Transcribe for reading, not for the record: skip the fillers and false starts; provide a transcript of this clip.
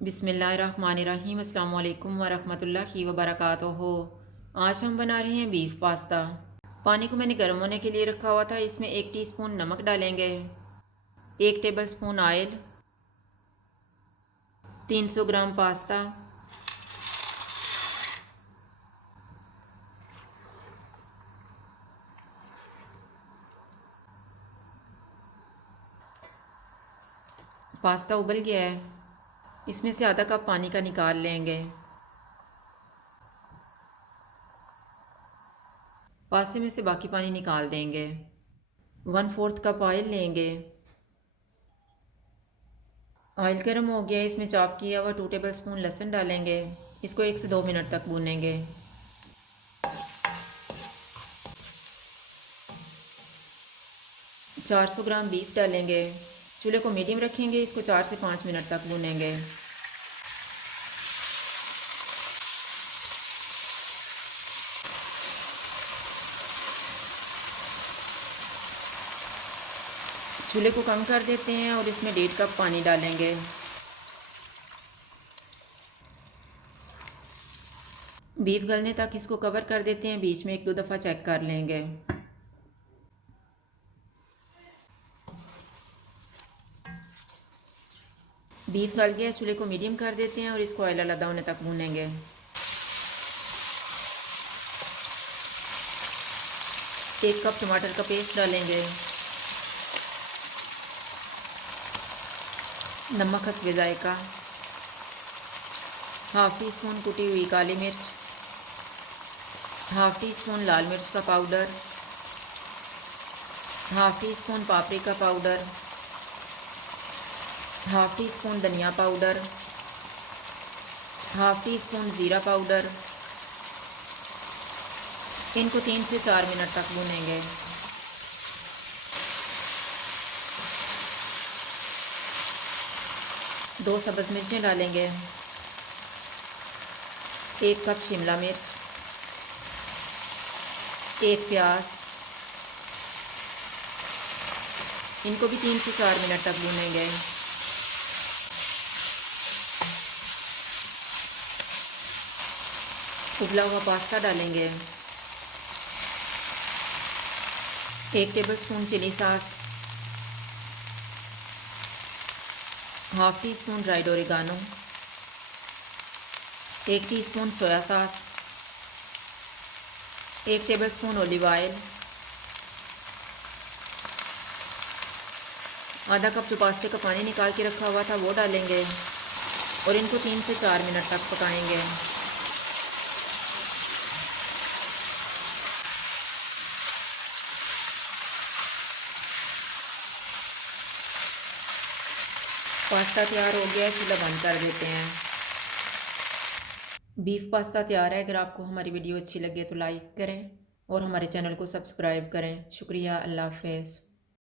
बिस्मिल्लाहिर्रहमानिर्रहीम अस्सलाम वालेकुम वरहमतुल्लाहि वबरकातुहू। आज हम बना रहे हैं बीफ पास्ता। पानी को मैंने गर्म होने के लिए रखा हुआ था। इसमें 1 टीस्पून नमक डालेंगे, 1 टेबलस्पून ऑयल, 300 ग्राम पास्ता, पास्ता उबल गया है। इसमें से आधा कप पानी का निकाल लेंगे। पास्ते में से बाकी पानी निकाल देंगे। 1/4 कप ऑयल लेंगे। ऑयल गर्म हो गया, इसमें चॉप किया हुआ 2 टेबलस्पून लहसुन डालेंगे। इसको 1 से 2 मिनट तक भूनेंगे। 400 ग्राम बीफ डालेंगे। चूल्हे को मीडियम रखेंगे। इसको 4 से 5 मिनट तक भूनेंगे। चूल्हे को कम कर देते हैं और इसमें 1.5 कप पानी डालेंगे। बीफ गलने तक इसको कवर कर देते हैं। बीच में 1-2 दफ़ा चेक कर लेंगे। बीफ गल गया, चूल्हे को मीडियम कर देते हैं और इसको ऑयल अलग होने तक भूनेंगे। एक कप टमाटर का पेस्ट डालेंगे। नमक हस्बे जायका, हाफ़ टी स्पून कुटी हुई काली मिर्च, हाफ़ टी स्पून लाल मिर्च का powder, half teaspoon paprika powder, half teaspoon धनिया पाउडर, हाफ़ टी स्पून ज़ीरा पाउडर। इनको 3 से 4 मिनट तक भूनेंगे। दो सब्ज़ मिर्चें डालेंगे, 1 कप शिमला मिर्च, 1 प्याज। इनको भी 3 से 4 मिनट तक भूनेंगे। उबला हुआ पास्ता डालेंगे, 1 tablespoon chilli sauce, half teaspoon dried oregano, 1 teaspoon soya sauce, 1 tablespoon olive oil, आधा कप जो पास्ते का पानी निकाल के रखा हुआ था वो डालेंगे और इनको 3 से 4 मिनट तक पकाएंगे। पास्ता तैयार हो गया है, चूल्हा बंद कर देते हैं। बीफ पास्ता तैयार है। अगर आपको हमारी वीडियो अच्छी लगे तो लाइक करें और हमारे चैनल को सब्सक्राइब करें। शुक्रिया। अल्लाह हाफ़िज़।